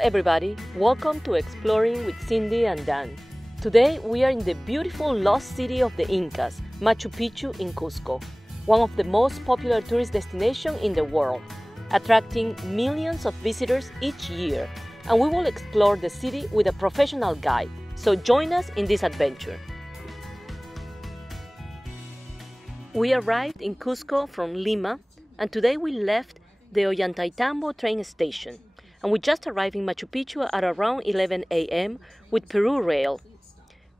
everybody, welcome to Exploring with Cindy and Dan. Today we are in the beautiful lost city of the Incas, Machu Picchu in Cusco, one of the most popular tourist destinations in the world, attracting millions of visitors each year. And we will explore the city with a professional guide, so join us in this adventure. We arrived in Cusco from Lima, and today we left the Ollantaytambo train station. And we just arrived in Machu Picchu at around 11 a.m. with Perurail.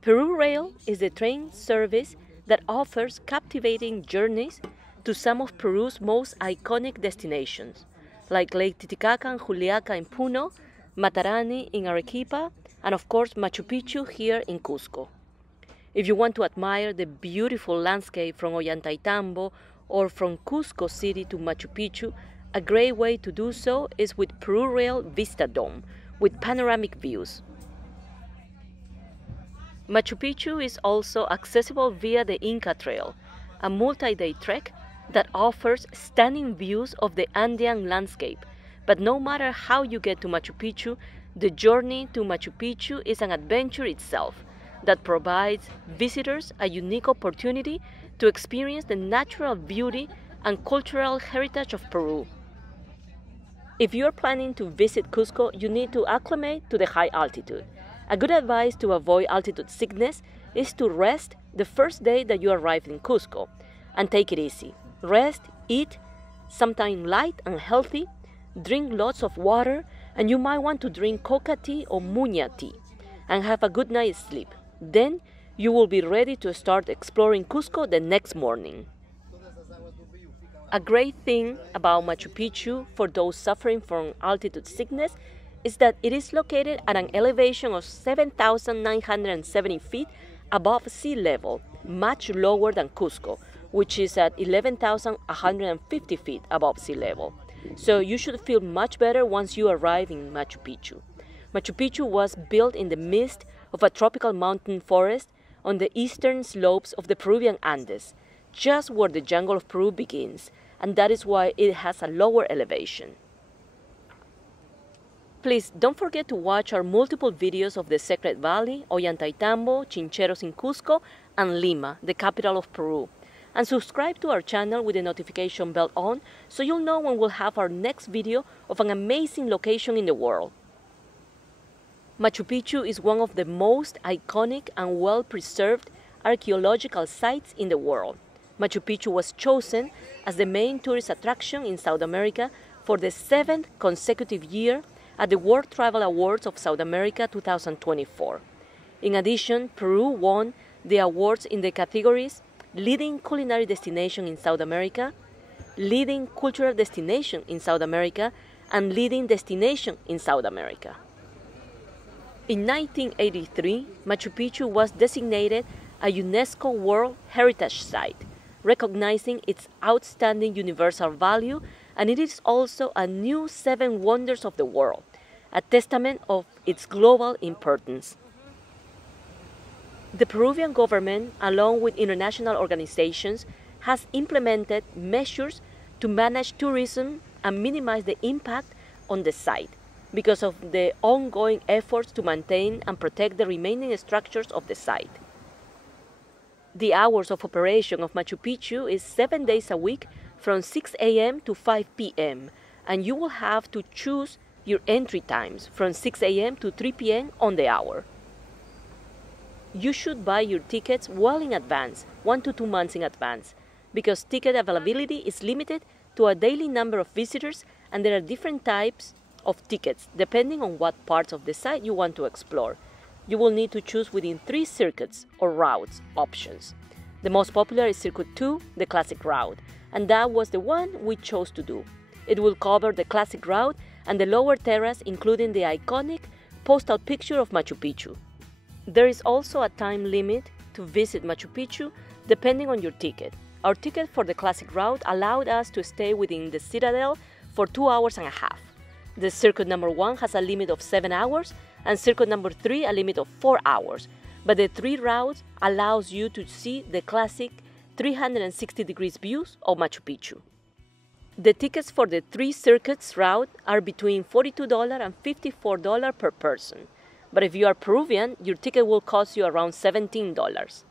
Perurail is the train service that offers captivating journeys to some of Peru's most iconic destinations, like Lake Titicaca and Juliaca in Puno, Matarani in Arequipa, and of course Machu Picchu here in Cusco. If you want to admire the beautiful landscape from Ollantaytambo or from Cusco City to Machu Picchu, a great way to do so is with Perurail Vista Dome, with panoramic views. Machu Picchu is also accessible via the Inca Trail, a multi-day trek that offers stunning views of the Andean landscape. But no matter how you get to Machu Picchu, the journey to Machu Picchu is an adventure itself that provides visitors a unique opportunity to experience the natural beauty and cultural heritage of Peru. If you're planning to visit Cusco, you need to acclimate to the high altitude. A good advice to avoid altitude sickness is to rest the first day that you arrive in Cusco and take it easy. Rest, eat something light and healthy, drink lots of water, and you might want to drink coca tea or muña tea and have a good night's sleep. Then you will be ready to start exploring Cusco the next morning. A great thing about Machu Picchu for those suffering from altitude sickness is that it is located at an elevation of 7,970 feet above sea level, much lower than Cusco, which is at 11,150 feet above sea level. So you should feel much better once you arrive in Machu Picchu. Machu Picchu was built in the midst of a tropical mountain forest on the eastern slopes of the Peruvian Andes, just where the jungle of Peru begins, and that is why it has a lower elevation. Please don't forget to watch our multiple videos of the Secret Valley, Ollantaytambo, Chincheros in Cusco, and Lima, the capital of Peru. And subscribe to our channel with the notification bell on so you'll know when we'll have our next video of an amazing location in the world. Machu Picchu is one of the most iconic and well-preserved archaeological sites in the world. Machu Picchu was chosen as the main tourist attraction in South America for the 7th consecutive year at the World Travel Awards of South America 2024. In addition, Peru won the awards in the categories Leading Culinary Destination in South America, Leading Cultural Destination in South America, and Leading Destination in South America. In 1983, Machu Picchu was designated a UNESCO World Heritage Site, recognizing its outstanding universal value, and it is also a new 7 Wonders of the World, a testament of its global importance. The Peruvian government, along with international organizations, has implemented measures to manage tourism and minimize the impact on the site because of the ongoing efforts to maintain and protect the remaining structures of the site. The hours of operation of Machu Picchu is 7 days a week from 6 a.m. to 5 p.m. and you will have to choose your entry times from 6 a.m. to 3 p.m. on the hour. You should buy your tickets well in advance, 1 to 2 months in advance, because ticket availability is limited to a daily number of visitors and there are different types of tickets depending on what parts of the site you want to explore. You will need to choose within 3 circuits or routes options. The most popular is Circuit 2, the classic route, and that was the one we chose to do. It will cover the classic route and the lower terrace, including the iconic postal picture of Machu Picchu. There is also a time limit to visit Machu Picchu depending on your ticket. Our ticket for the classic route allowed us to stay within the citadel for 2 hours and a half. The circuit number 1 has a limit of 7 hours and circuit number 3 a limit of 4 hours, but the 3 routes allows you to see the classic 360 degrees views of Machu Picchu. The tickets for the 3 circuits route are between $42 and $54 per person. But if you are Peruvian, your ticket will cost you around $17.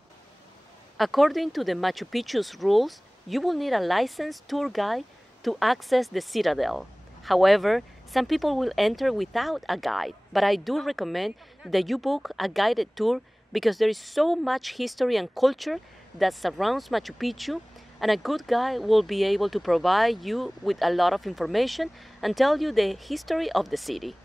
According to the Machu Picchu's rules, you will need a licensed tour guide to access the citadel. However, some people will enter without a guide, but I do recommend that you book a guided tour because there is so much history and culture that surrounds Machu Picchu, and a good guide will be able to provide you with a lot of information and tell you the history of the city.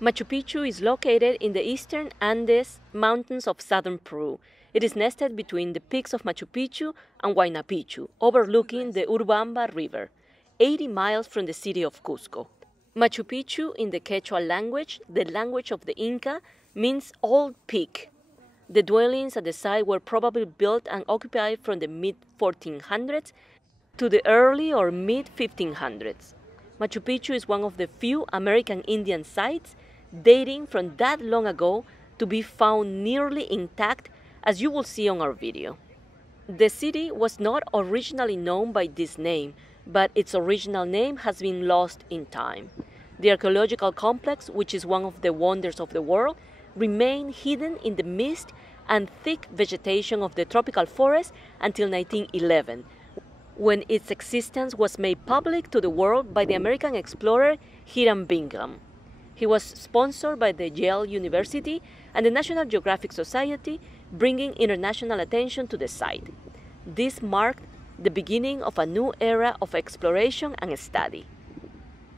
Machu Picchu is located in the eastern Andes mountains of southern Peru. It is nested between the peaks of Machu Picchu and Huayna Picchu, overlooking the Urubamba River, 80 miles from the city of Cusco. Machu Picchu, in the Quechua language, the language of the Inca, means old peak. The dwellings at the site were probably built and occupied from the mid-1400s to the early or mid-1500s. Machu Picchu is one of the few American Indian sites dating from that long ago to be found nearly intact, as you will see on our video. The city was not originally known by this name, but its original name has been lost in time. The archaeological complex, which is one of the wonders of the world, remained hidden in the mist and thick vegetation of the tropical forest until 1911, when its existence was made public to the world by the American explorer Hiram Bingham. He was sponsored by the Yale University and the National Geographic Society, bringing international attention to the site. This marked the beginning of a new era of exploration and study.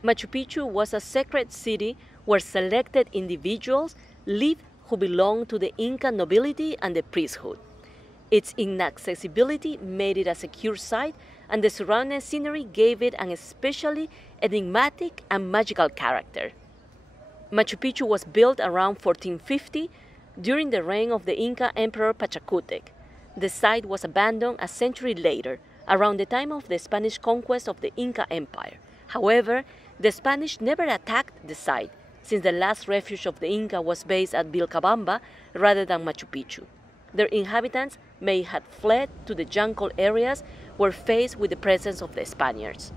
Machu Picchu was a sacred city where selected individuals lived who belonged to the Inca nobility and the priesthood. Its inaccessibility made it a secure site, and the surrounding scenery gave it an especially enigmatic and magical character. Machu Picchu was built around 1450 during the reign of the Inca Emperor Pachacutec. The site was abandoned a century later, around the time of the Spanish conquest of the Inca Empire. However, the Spanish never attacked the site, since the last refuge of the Inca was based at Vilcabamba rather than Machu Picchu. Their inhabitants may have fled to the jungle areas where faced with the presence of the Spaniards.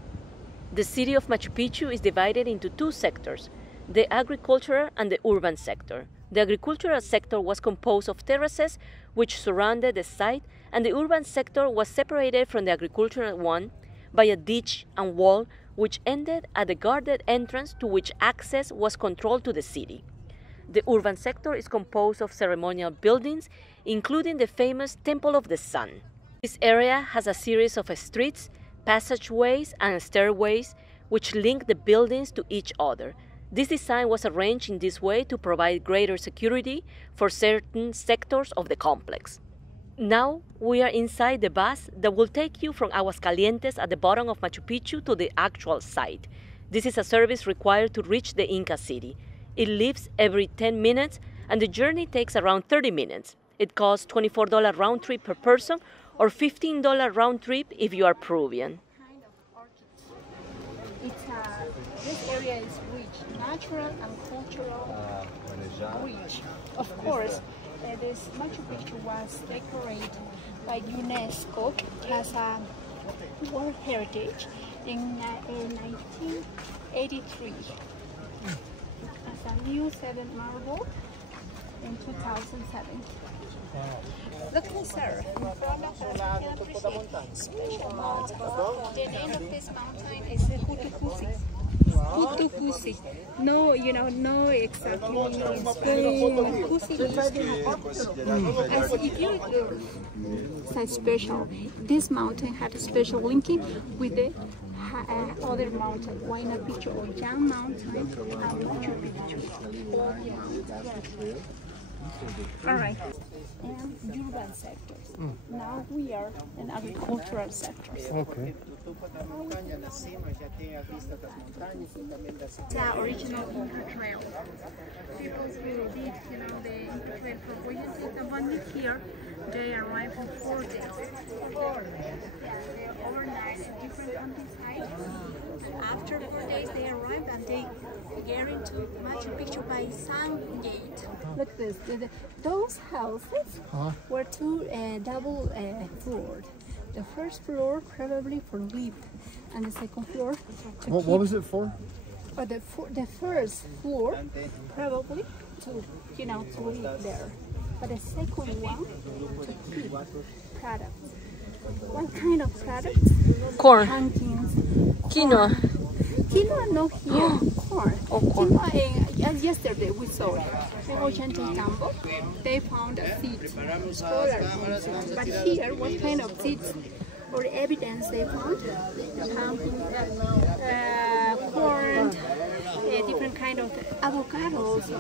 The city of Machu Picchu is divided into 2 sectors, the agricultural and the urban sector. The agricultural sector was composed of terraces which surrounded the site, and the urban sector was separated from the agricultural one by a ditch and wall which ended at the guarded entrance to which access was controlled to the city. The urban sector is composed of ceremonial buildings, including the famous Temple of the Sun. This area has a series of streets, passageways, and stairways which link the buildings to each other. This design was arranged in this way to provide greater security for certain sectors of the complex. Now we are inside the bus that will take you from Aguascalientes at the bottom of Machu Picchu to the actual site. This is a service required to reach the Inca city. It leaves every 10 minutes and the journey takes around 30 minutes. It costs $24 round trip per person or $15 round trip if you are Peruvian. This area is rich, natural and cultural rich. Of course, this Machu Picchu was decorated by UNESCO as a World Heritage in 1983 as a new 7 marble in 2007. Look sir, in front of us you can appreciate special mountain. The name of this mountain is Hutucusi. Hutucusi. No, no exactly meaning. Cusi means if you say special. This mountain had a special linking with the other mountain, Huayna Picchu or Young Mountain, and Machu Picchu. All right, and urban sectors. Now we are in agricultural sectors. Okay. The original Inca trail. People really did, the Inca trail from Ollantaytambo the one here. They arrived in 4 days. They overnight in different countryside. After 4 days, they arrived and they get into Machu Picchu by Sun Gate. Look at this. Those houses were 2 double floored. The first floor probably for live, and the second floor to What was it for? the first floor probably to to live there, but the second one to keep products. What kind of products? Corn. Pumpkins. Quinoa. Quinoa not here. Corn. Oh, corn. Quinoa, yesterday we saw it. In Ollantaytambo, they found a seed, solar seeds. But here, what kind of seeds or evidence they found? Pumpkin, corn, different kind of avocados,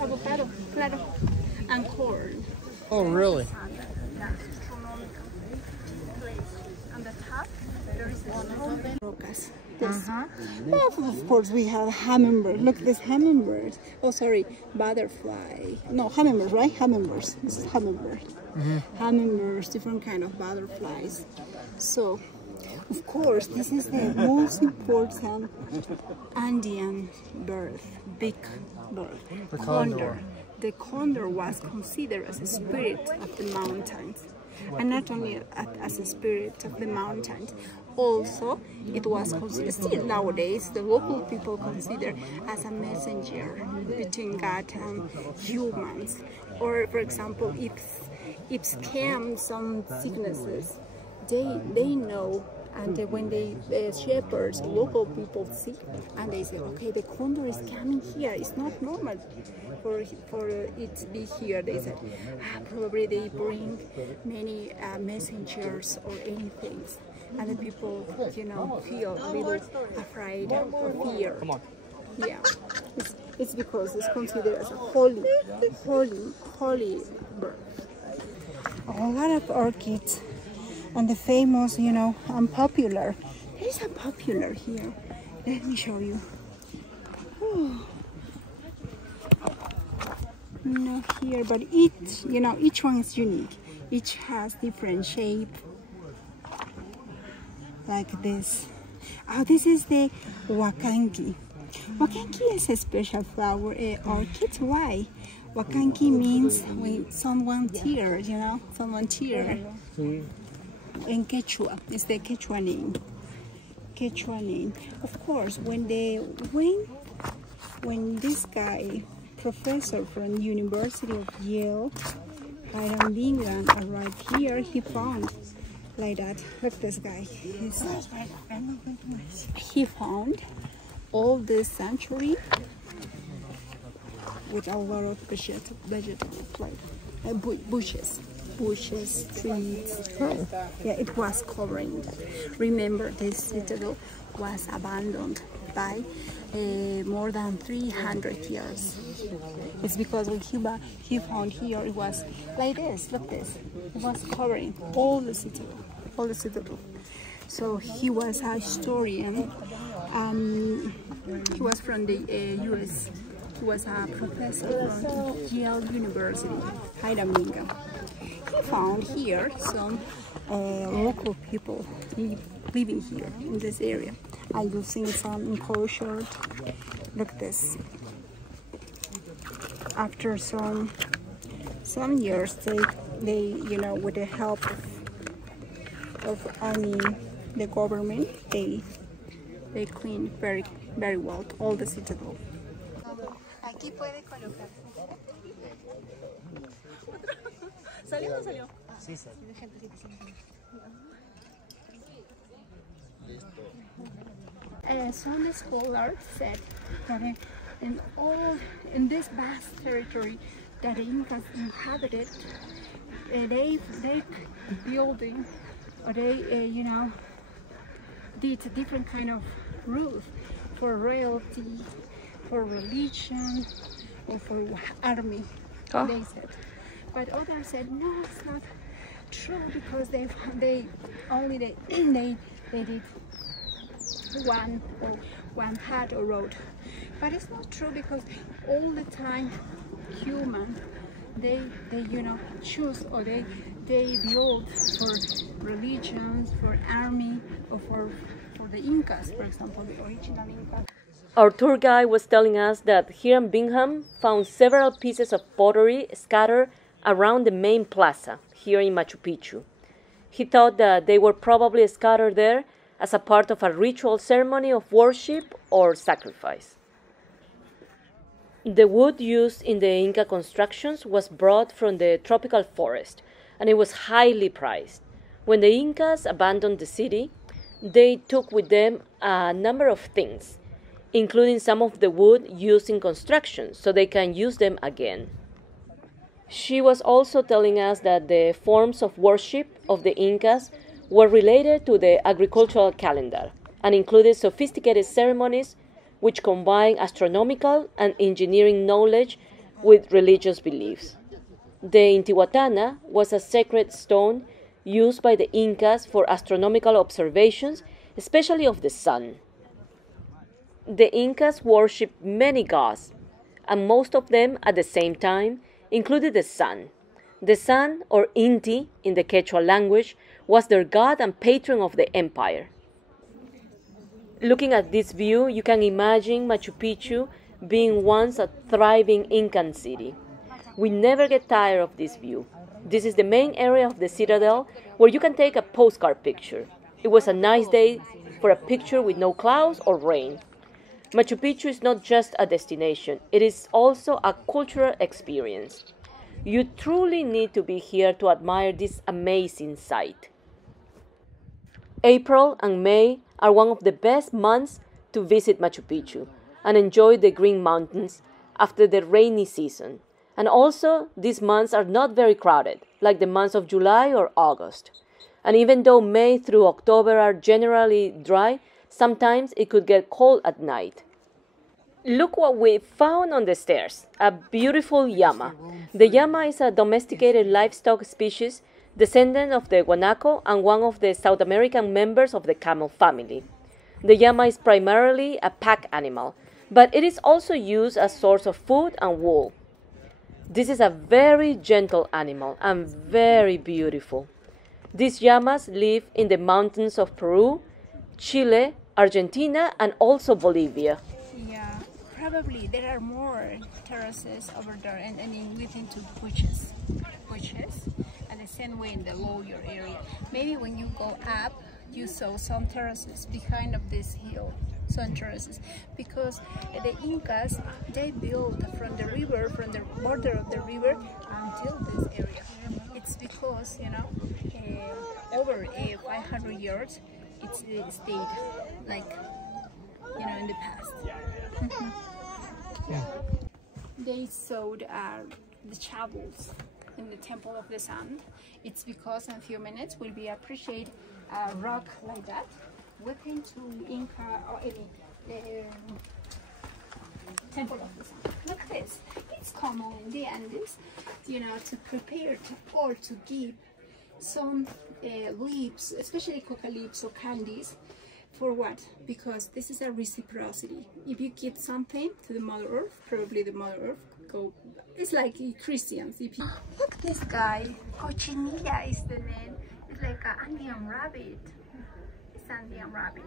avocado, and corn. Oh, really? On the top, there is rocas. Of course, we have hummingbird. Look, this hummingbird. Oh, sorry, butterfly. No, hummingbird, right? Hummingbirds. This is hummingbird. Hummingbirds, different kind of butterflies. So, of course, this is the most important Andean bird, big bird. The condor. The condor was considered as a spirit of the mountains, and not only as a spirit of the mountains, also it was considered, still nowadays, the local people consider as a messenger between God and humans. Or, for example, if came some sicknesses, they know. And when the shepherds, local people see, and they say, okay, the condor is coming here. It's not normal for it to be here. They said, probably they bring many messengers or anything. And the people, feel a little afraid or fear. Yeah, it's because it's considered as a holy bird. A lot of orchids. And the famous, unpopular. There is a popular here. Let me show you. Oh. Not here, but each one is unique. Each has different shape. Like this. Oh, this is the wakanki. Wakanki is a special flower, orchid. Why? Wakanki means when someone tears, someone tears. In Quechua, it's the Quechua name. Of course, when this guy, professor from University of Yale, arrived here, he found like that. Look, this guy. He found all this sanctuary with a lot of vegetables, like bushes, trees. Oh. Yeah, it was covering. Remember, this citadel was abandoned by more than 300 years. It's because when he found here, it was like this. Look this. It was covering all the citadel. So he was a historian. He was from the U.S. He was a professor from Yale University, He found here some local people living here in this area. I'm using some enclosure. Look this. After some years, they with the help of army, the government, they cleaned very well all the citadel. Aquí puede colocar. ¿Salió o no salió? Sí, salió. Some scholars said that in this vast territory that the Incas inhabited, they building, or they did different kind of rules for royalty, for religion, or for army. Oh. They said, but others said no, it's not true because they did one path or road. But it's not true because all the time human they choose or they build for religions, for army, or for the Incas, for example, the original Incas. Our tour guide was telling us that here in Bingham found several pieces of pottery scattered around the main plaza. here in Machu Picchu. He thought that they were probably scattered there as a part of a ritual ceremony of worship or sacrifice. The wood used in the Inca constructions was brought from the tropical forest, and it was highly prized. When the Incas abandoned the city, they took with them a number of things, including some of the wood used in construction, so they can use them again. She was also telling us that the forms of worship of the Incas were related to the agricultural calendar and included sophisticated ceremonies which combine astronomical and engineering knowledge with religious beliefs. The Intihuatana was a sacred stone used by the Incas for astronomical observations, especially of the sun. The Incas worshipped many gods, and most of them at the same time included the sun. The sun, or Inti in the Quechua language, was their god and patron of the empire. Looking at this view, you can imagine Machu Picchu being once a thriving Incan city. We never get tired of this view. This is the main area of the citadel where you can take a postcard picture. It was a nice day for a picture with no clouds or rain. Machu Picchu is not just a destination, it is also a cultural experience. You truly need to be here to admire this amazing sight. April and May are one of the best months to visit Machu Picchu and enjoy the green mountains after the rainy season. And also, these months are not very crowded, like the months of July or August. And even though May through October are generally dry, sometimes it could get cold at night. Look what we found on the stairs, a beautiful llama. The llama is a domesticated livestock species, descendant of the guanaco and one of the South American members of the camel family. The llama is primarily a pack animal, but it is also used as source of food and wool. This is a very gentle animal and very beautiful. These llamas live in the mountains of Peru, Chile, Argentina, and also Bolivia. Yeah, probably there are more terraces over there and within two bushes, and the same way in the lower area. Maybe when you go up, you saw some terraces behind of this hill. Some terraces, because the Incas, they built from the river, from the border of the river until this area. It's because, over 500 years, it stayed like, in the past. They sewed the shovels in the Temple of the Sun. It's because in a few minutes we'll be appreciate a rock like that. Within to Inca or any Temple of the Sun. Look at this. It's common in the Andes, to prepare or to give some leaves, especially coca leaves or candies. For what? Because this is a reciprocity. If you give something to the Mother Earth, probably the Mother Earth go. It's like Christians. Look, this guy. Cochinilla is the name. It's like an Andean rabbit. Andean rabbit,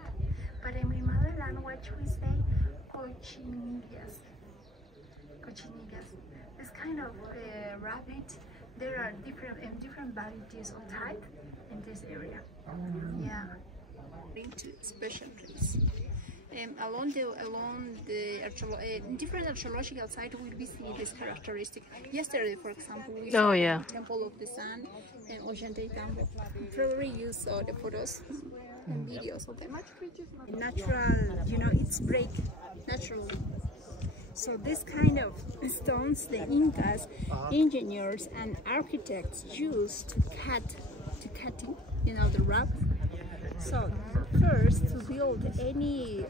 but in my mother language we say cochinillas. This kind of rabbit, there are different varieties of type in this area. Yeah, into special place. Along the different archaeological sites, we'll be seeing this characteristic. Yesterday, for example, we saw the Temple of the Sun and Ollantaytambo. Probably you saw the photos and videos of them. Natural, it's break naturally. So this kind of stones, the Incas, engineers and architects used to cutting, the rock. So first, to build any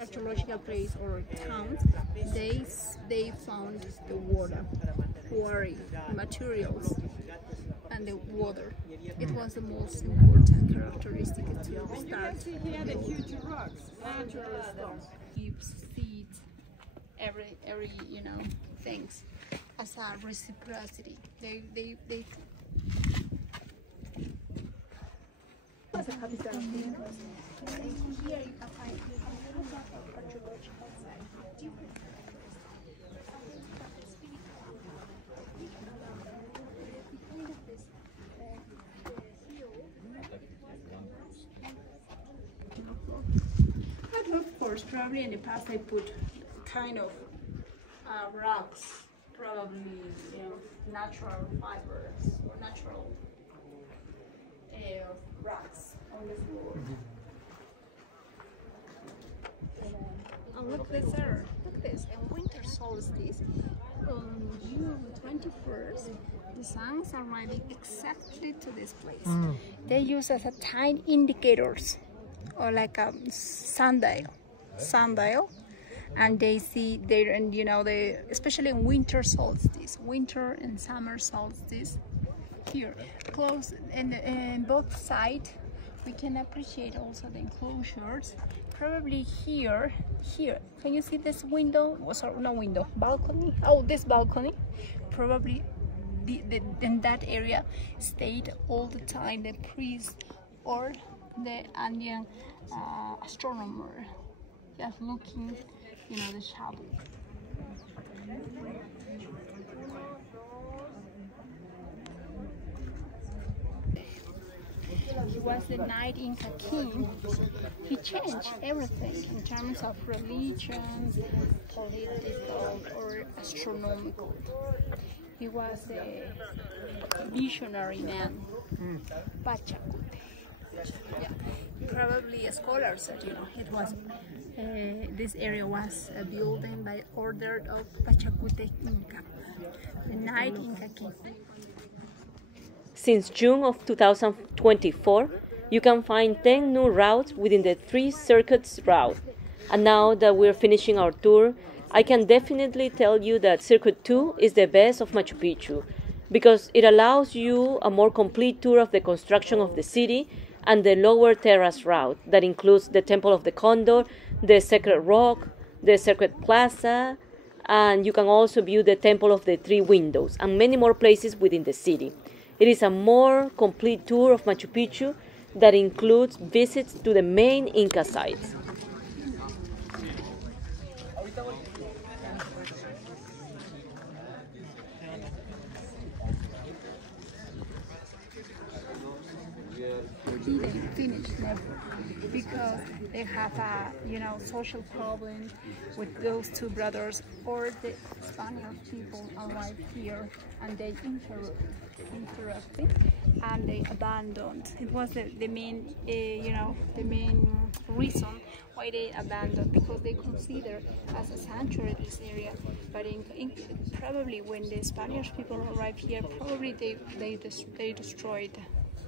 archaeological place or town, they found the water, quarry, materials, and the water. It was the most important characteristic to start. Huge rocks, natural stones, leaves, seeds, every things as a reciprocity. They Here you can find archaeological sites. Behind of this windows, probably in the past they put kind of rocks, probably, you know, natural fibers or natural rocks on the floor. And look this there, look this, in winter solstice, on June 21st, the sun is arriving exactly to this place. They use as a time indicators, or like a sundial, and they see there, and you know, they, especially in winter solstice, winter and summer solstice, here close in both sides we can appreciate also the enclosures. Probably here, can you see this window? Oh, sorry, no window, balcony. Oh, this balcony. Probably in that area stayed all the time the priest or the Andean astronomer, just looking, you know, the shadow. He was the night Inca king. He changed everything in terms of religion, political, or astronomical. He was a visionary man. Pachacute. Yeah. Probably a scholar said, you know, it was this area was a building by order of Pachacute Inca, the night Inca king. Since June of 2024, you can find 10 new routes within the 3 circuits route. And now that we're finishing our tour, I can definitely tell you that Circuit 2 is the best of Machu Picchu because it allows you a more complete tour of the construction of the city and the lower terrace route that includes the Temple of the Condor, the Sacred Rock, the Sacred Plaza, and you can also view the Temple of the Three Windows and many more places within the city. It is a more complete tour of Machu Picchu that includes visits to the main Inca sites. Didn't finish never, because they have a, you know, social problem with those two brothers, or the Spanish people arrived here and they interrupted and they abandoned. It was the main, you know, the main reason why they abandoned, because they consider as a sanctuary this area. But probably when the Spanish people arrived here, probably they destroyed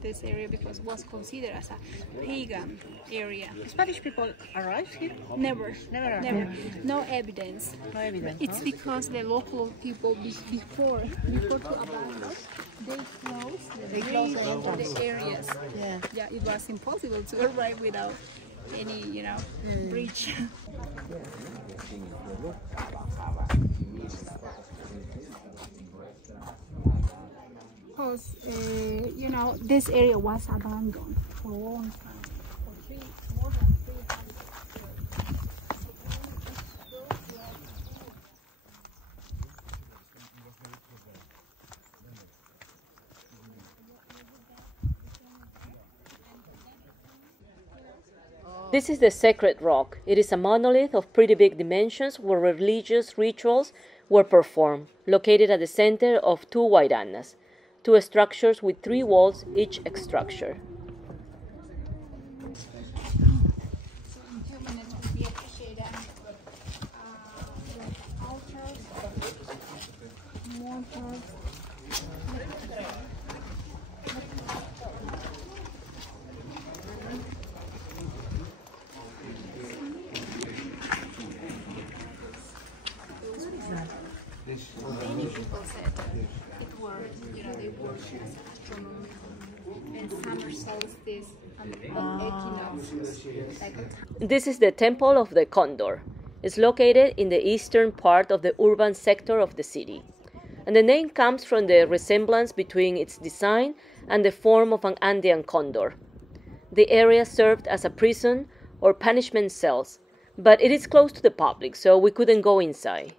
this area because it was considered as a pagan area. Spanish people arrived here? Never. No evidence. No evidence. It's because the local people before to abandon, they closed the areas. Yeah, it was impossible to arrive without any, you know, bridge. Because, you know, this area was abandoned for a long time, more than 300 This is the Sacred Rock. It is a monolith of pretty big dimensions where religious rituals were performed, located at the center of 2 guaranas, 2 structures with 3 walls each structure. So in 2 minutes we appreciate altars, mortars. Many people said it were, you know, they worship astronomy and summer solstice and equinox. This is the Temple of the Condor. It's located in the eastern part of the urban sector of the city. And the name comes from the resemblance between its design and the form of an Andean condor. The area served as a prison or punishment cells, but it is closed to the public, so we couldn't go inside.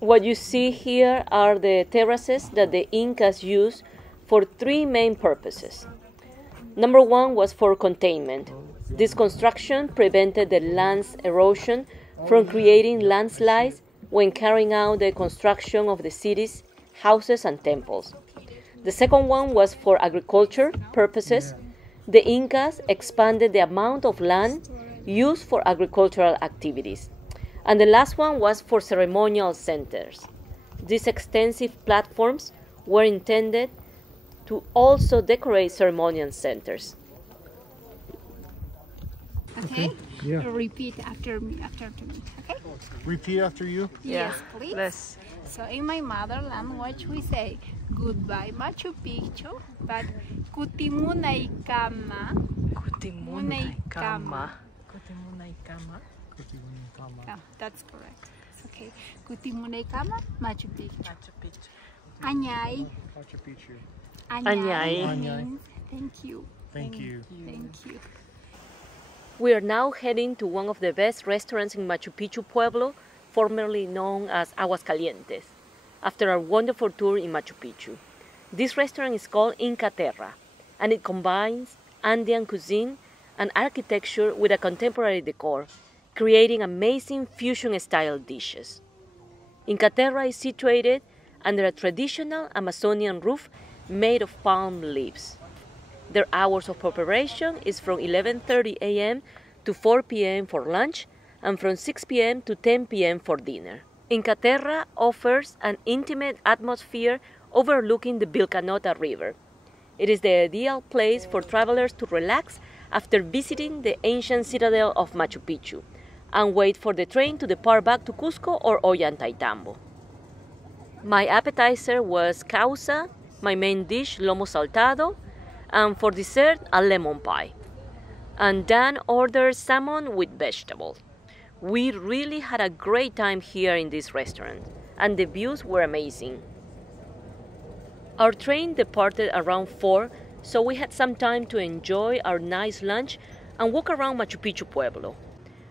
What you see here are the terraces that the Incas used for 3 main purposes. Number 1 was for containment. This construction prevented the land's erosion from creating landslides when carrying out the construction of the cities, houses, and temples. The second one was for agriculture purposes. The Incas expanded the amount of land used for agricultural activities. And the last one was for ceremonial centers. These extensive platforms were intended to also decorate ceremonial centers. Okay? Yeah. Repeat after me, okay? Repeat after you. Yes, please. Let's. So in my mother language we say goodbye Machu Picchu, but kutimunay kama. Kutimunay kama. Oh, that's correct. It's okay. Kutimunay kama Machu Picchu. Anyay. Machu Picchu. Anyay. Means thank you. Thank you. Thank you. We are now heading to one of the best restaurants in Machu Picchu Pueblo, formerly known as Aguascalientes, after our wonderful tour in Machu Picchu. This restaurant is called Inca Terra, and it combines Andean cuisine and architecture with a contemporary decor, creating amazing fusion-style dishes. Inca Terra is situated under a traditional Amazonian roof made of palm leaves. Their hours of operation is from 11:30 a.m. to 4 p.m. for lunch and from 6 p.m. to 10 p.m. for dinner. Inca Terra offers an intimate atmosphere overlooking the Vilcanota River. It is the ideal place for travelers to relax after visiting the ancient citadel of Machu Picchu and wait for the train to depart back to Cusco or Ollantaytambo. My appetizer was causa, my main dish lomo saltado, and for dessert a lemon pie. And Dan ordered salmon with vegetables. We really had a great time here in this restaurant, and the views were amazing. Our train departed around 4, so we had some time to enjoy our nice lunch and walk around Machu Picchu Pueblo.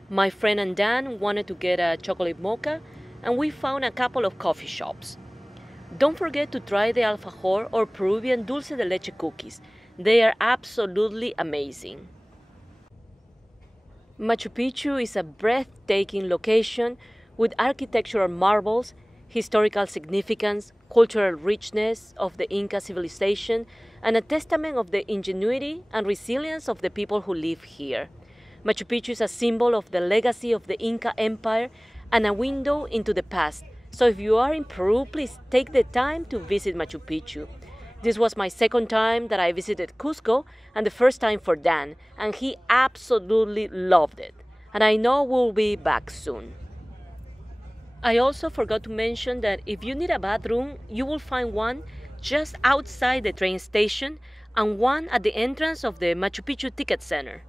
My friend and Dan wanted to get a chocolate mocha, and we found a couple of coffee shops. Don't forget to try the alfajor or Peruvian dulce de leche cookies. They are absolutely amazing. Machu Picchu is a breathtaking location with architectural marvels, historical significance, cultural richness of the Inca civilization, and a testament of the ingenuity and resilience of the people who live here. Machu Picchu is a symbol of the legacy of the Inca Empire and a window into the past. So if you are in Peru, please take the time to visit Machu Picchu. This was my second time that I visited Cusco and the first time for Dan, and he absolutely loved it. And I know we'll be back soon. I also forgot to mention that if you need a bathroom, you will find one just outside the train station and one at the entrance of the Machu Picchu Ticket Center.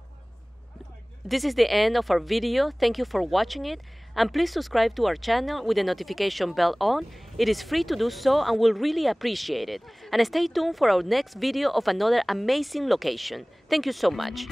This is the end of our video. Thank you for watching it, and please subscribe to our channel with the notification bell on. It is free to do so and we'll really appreciate it. And stay tuned for our next video of another amazing location. Thank you so much.